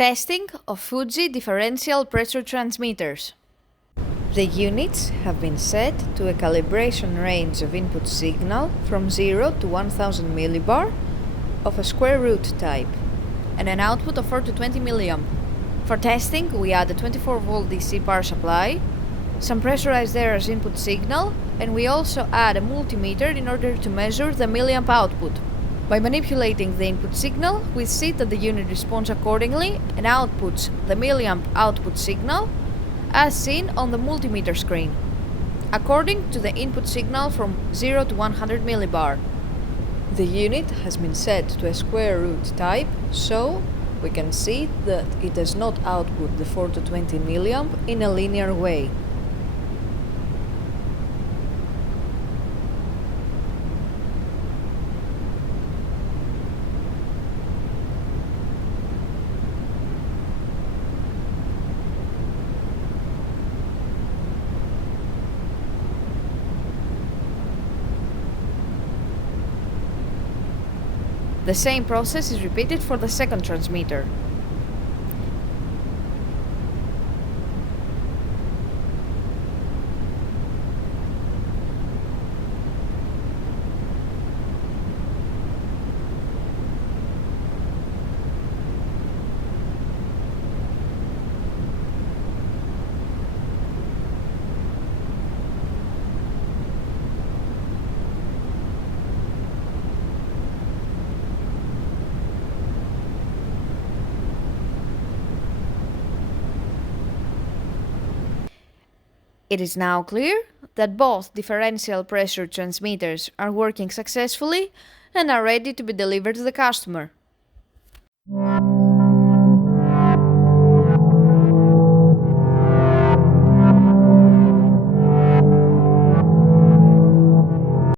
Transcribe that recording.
Testing of Fuji Differential pressure transmitters. The units have been set to a calibration range of input signal from 0 to 1000 millibar of a square root type and an output of 4 to 20 milliamp. For testing, we add a 24-volt DC power supply, some pressurized air as input signal, and we also add a multimeter in order to measure the milliamp output. By manipulating the input signal, we see that the unit responds accordingly and outputs the milliamp output signal as seen on the multimeter screen, according to the input signal from 0 to 100 millibar. The unit has been set to a square root type, so we can see that it does not output the 4 to 20 milliamp in a linear way. The same process is repeated for the second transmitter. It is now clear that both differential pressure transmitters are working successfully and are ready to be delivered to the customer.